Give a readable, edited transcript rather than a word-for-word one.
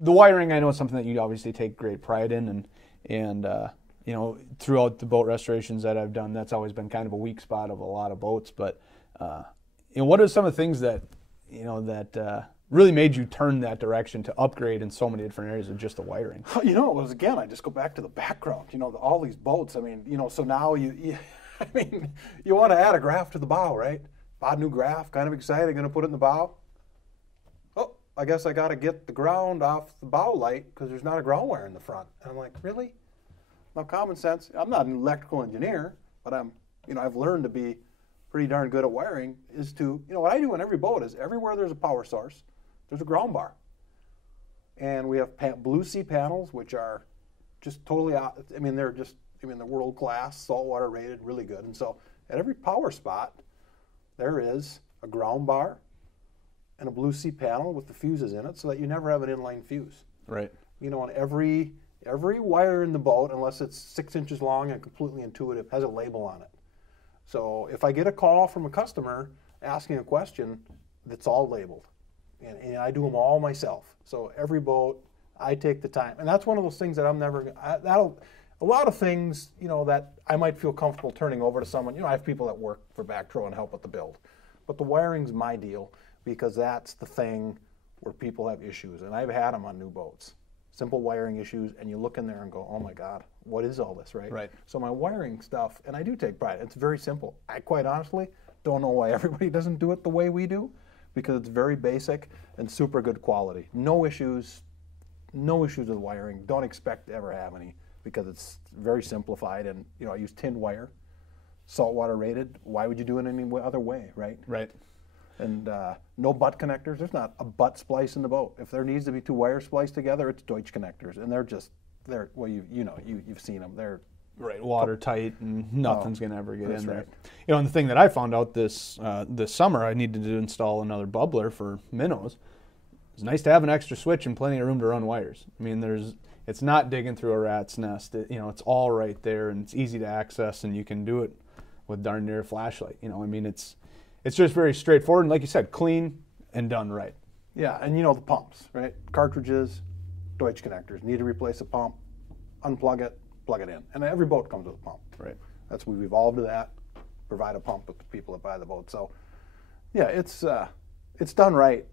The wiring, I know, is something that you obviously take great pride in, and throughout the boat restorations that I've done, that's always been kind of a weak spot of a lot of boats. But what are some of the things that really made you turn that direction to upgrade in so many different areas of just the wiring? It was, again, I just go back to the background. All these boats. I mean, so now I mean, you want to add a graph to the bow, right? Bought a new graph, kind of excited, going to put it in the bow. Oh, I guess I got to get the ground off the bow light because there's not a ground wire in the front. And I'm like, really? Now, common sense. I'm not an electrical engineer, but I've learned to be pretty darn good at wiring. Is to, what I do on every boat is everywhere there's a power source, there's a ground bar. And we have Blue Sea panels, which are just totally out. I mean, they're world class, saltwater rated, really good. And so at every power spot, there is a ground bar and a Blue Sea panel with the fuses in it so that you never have an inline fuse. Right. On every wire in the boat, unless it's 6 inches long and completely intuitive, has a label on it. So if I get a call from a customer asking a question, that's all labeled. And I do them all myself. So every boat, I take the time. And that's one of those things that a lot of things, that I might feel comfortable turning over to someone. I have people that work for Bactro and help with the build. But the wiring's my deal because that's the thing where people have issues. And I've had them on new boats. Simple wiring issues, and you look in there and go, oh my God, what is all this, right? Right. So my wiring stuff, and I do take pride. It's very simple. I quite honestly don't know why everybody doesn't do it the way we do, because it's very basic and super good quality. No issues with wiring. Don't expect to ever have any because it's very simplified, and I use tinned wire, saltwater rated. Why would you do it any other way, right? Right. And no butt connectors. There's not a butt splice in the boat. If there needs to be two wires spliced together, it's Deutsch connectors, and you've seen them. They're right, watertight, and nothing's going to ever get in there. Right. And the thing that I found out this summer, I needed to install another bubbler for minnows. It's nice to have an extra switch and plenty of room to run wires. I mean, it's not digging through a rat's nest. It's all right there, and it's easy to access, and you can do it with darn near a flashlight. It's just very straightforward, and like you said, clean and done right. Yeah, and the pumps, right? Cartridges, Deutsch connectors. Need to replace a pump, unplug it, plug it in. And every boat comes with a pump. Right. We've evolved to that, provide a pump with the people that buy the boat. So, yeah, it's done right.